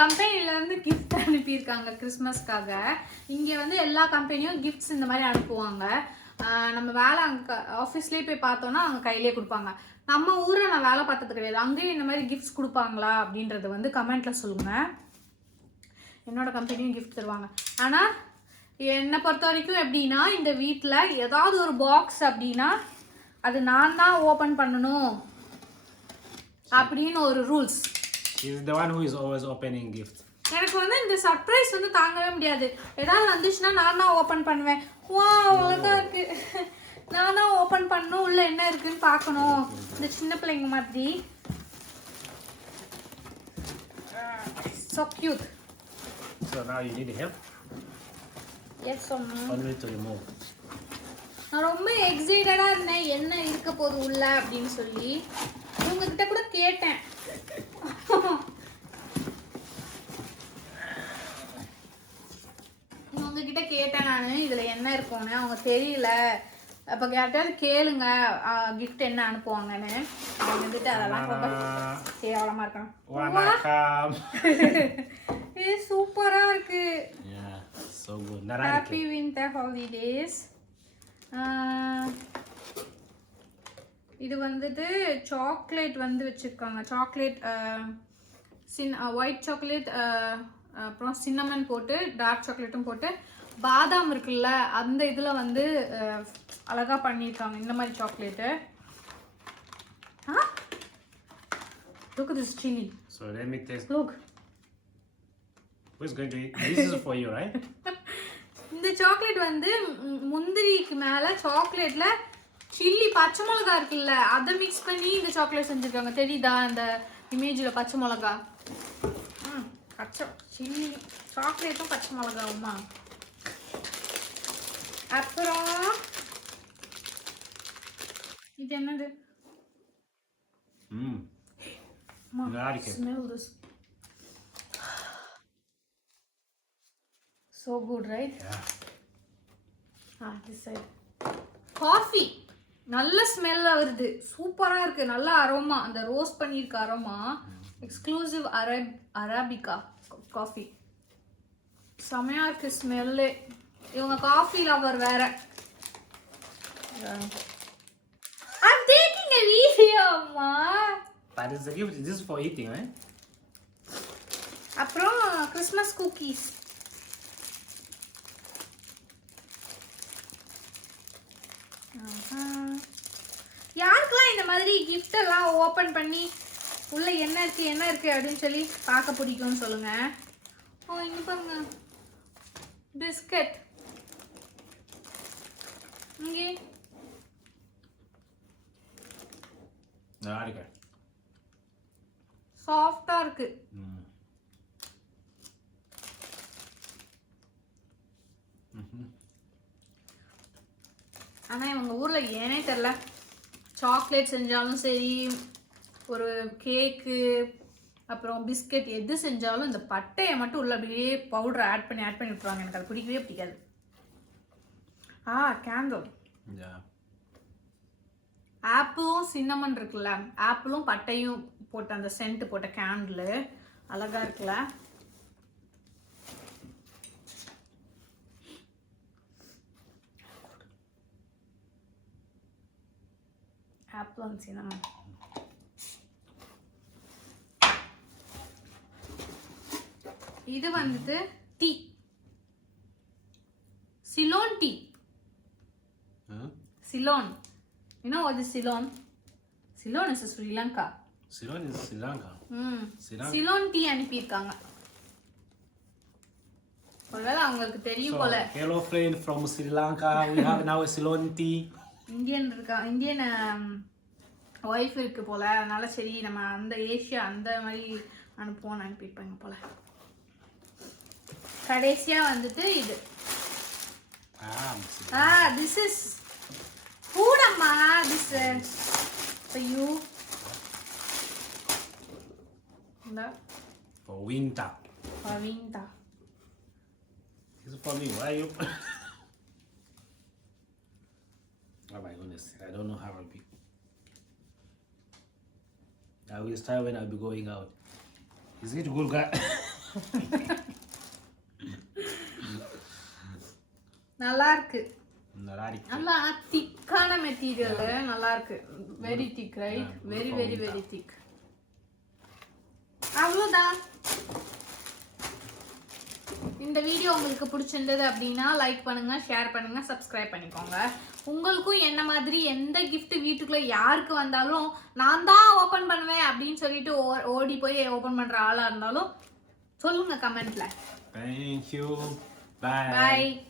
கம்பெனில இருந்து கிஃப்ட் அனுப்பியிருக்காங்க கிறிஸ்மஸ்க்காக. இங்கே வந்து எல்லா கம்பெனியும் கிஃப்ட்ஸ் இந்த மாதிரி அனுப்புவாங்க. நம்ம வேலை அங்கே ஆஃபீஸ்லேயே போய் பார்த்தோன்னா அங்கே கையிலே கொடுப்பாங்க. நம்ம ஊரில் நான் வேலை பார்த்தது கிடையாது. அங்கேயும் இந்த மாதிரி கிஃப்ட்ஸ் கொடுப்பாங்களா அப்படின்றது வந்து கமெண்ட்டில் சொல்லுங்கள். என்னோட கம்பெனியும் கிஃப்ட் தருவாங்க. ஆனால் என்னை பொறுத்த வரைக்கும் எப்படின்னா, இந்த வீட்டில் ஏதாவது ஒரு பாக்ஸ் அப்படின்னா அது நான் தான் ஓப்பன் பண்ணணும் அப்படின்னு ஒரு rules. He's the one who is always opening gifts. எனக்கு வந்து இந்த சர்ப்ரைஸ் வந்து தாங்கவே முடியாது. ஏதாவது வந்துச்சுன்னா நான் தான் ஓப்பன் பண்ணுவேன். வா அவ்வளோதான் இருக்கு, நான் தான் ஓப்பன் பண்ணணும், உள்ள என்ன இருக்குன்னு பார்க்கணும். இந்த சின்ன பிள்ளைங்க மாதிரி. So cute. So now you need help? Yes, சொன்னா. Only to remove. நான் ரொம்ப எக்ஸைட்டடாக இருந்தேன் என்ன இருக்க போகுது உள்ள அப்படின்னு சொல்லி. இவங்ககிட்ட கூட கேட்டேன். இவங்ககிட்ட கேட்டேன் நான் இதில் என்ன இருக்கும்னு. அவங்க தெரியல. அப்போ யார்கிட்டயாவது கேளுங்க கிஃப்ட் என்ன அனுப்புவாங்கன்னு. அவங்க வந்துட்டு அதெல்லாம் ரொம்ப கேவலமாக இருக்கணும். இது சூப்பராக இருக்கு. So good. Happy winter holidays. இது வந்துட்டு சாக்லேட் வந்து வச்சுருக்காங்க. சாக்லேட் ஒயிட் சாக்லேட், அப்புறம் சின்னமன் போட்டு டார்க் சாக்லேட்டும் போட்டு பாதாம் இருக்குல்ல அந்த இதில் வந்து அழகாக பண்ணியிருக்காங்க இந்த மாதிரி chocolate. Look at this chili. So let me taste. Look. Who's going to eat? This is for you, right? இந்த சாக்லேட் வந்து முந்திரிக்கு மேலே சாக்லேட்டில் சில்லி பச்சை மிளகா இருக்குல்ல அதை மிக்ஸ் பண்ணி இந்த சாக்லேட் செஞ்சுருக்காங்க. தெரியுதா இந்த இமேஜில் பச்சை மிளகா? பச்சை சில்லி சாக்லேட்டும் பச்சை மிளகாவுமா. அப்புறம் இது என்னது? Smell this. So good, right? Yeah. This side. Coffee. நல்ல ஸ்மெல்ல வருது. சூப்பராக இருக்குது. நல்ல அரோமா. அந்த ரோஸ்ட் பண்ணியிருக்க அரோமா. Exclusive arabica coffee. செமையாக இருக்குது ஸ்மெல்லு. இவங்க காஃபி லவர் வேற. I'm taking a video, அம்மா. But it's a gift. This is for eating, right? அப்புறம் கிறிஸ்மஸ் குக்கீஸ். யாருக்கெல்லாம் இந்த மாதிரி கிஃப்ட் எல்லாம் ஓப்பன் பண்ணி உள்ள என்ன இருக்கு அப்படின்னு சொல்லி பார்க்க பிடிக்கும்னு சொல்லுங்க. இங்க பாருங்க பிஸ்கட். இங்கே சாஃப்டா இருக்கு. ஆனால் இவங்க ஊரில் ஏனே தெரில சாக்லேட் செஞ்சாலும் சரி ஒரு கேக்கு அப்புறம் பிஸ்கட் எது செஞ்சாலும் இந்த பட்டையை மட்டும் உள்ள அப்படியே பவுடரை ஆட் பண்ணி விட்டுருவாங்க. எனக்கு அது பிடிக்கவே பிடிக்காது. கேண்டில். ஆப்பிளும் சின்னமன் இருக்குல்ல ஆப்பிளும் பட்டையும் போட்ட அந்த சென்ட் போட்ட கேண்டில் அழகா இருக்குல்ல. apple and cinnamon. இது வந்து tea. Ceylon tea. Ceylon. You know what is Ceylon? Ceylon is Sri Lanka. Ceylon is Sri Lanka. Ceylon tea அனுப்பியிருக்காங்க. ஒருவேளை அவங்களுக்கு தெரியும் போல. Hello friend from Sri Lanka. We have now a Ceylon tea. Indian wife இருக்கு போல. அதனால சரி நம்ம அந்த ஏஷியா அந்த மாதிரி அனுப்புவோம் அனுப்பியிருப்பாங்க போல. கடைசியா வந்துட்டு இது this is food amma. This for you. For winter. For winter. This is for me. Why you? Oh my goodness, I don't know how I'll be. I will start when I'll be going out. Is it good, guy? நல்லா இருக்கு. நல்லா இருக்கு. நல்லா திக்கான material, நல்லா இருக்கு. Very thick, right? Very very very thick. அவ்வளோதான். இந்த வீடியோ உங்களுக்கு பிடிச்சிருந்தது அப்படின்னா லைக் பண்ணுங்க, ஷேர் பண்ணுங்க, சப்ஸ்கிரைப் பண்ணிக்கோங்க. உங்களுக்கும் என்ன மாதிரி எந்த gift வீட்டுக்குள்ள யாருக்கு வந்தாலும் நான் தான் ஓபன் பண்ணுவேன் அப்படின்னு சொல்லிட்டு ஓடி போய் ஓபன் பண்ற ஆளா இருந்தாலும் சொல்லுங்க கமெண்ட்ல. Thank you. Bye. Bye.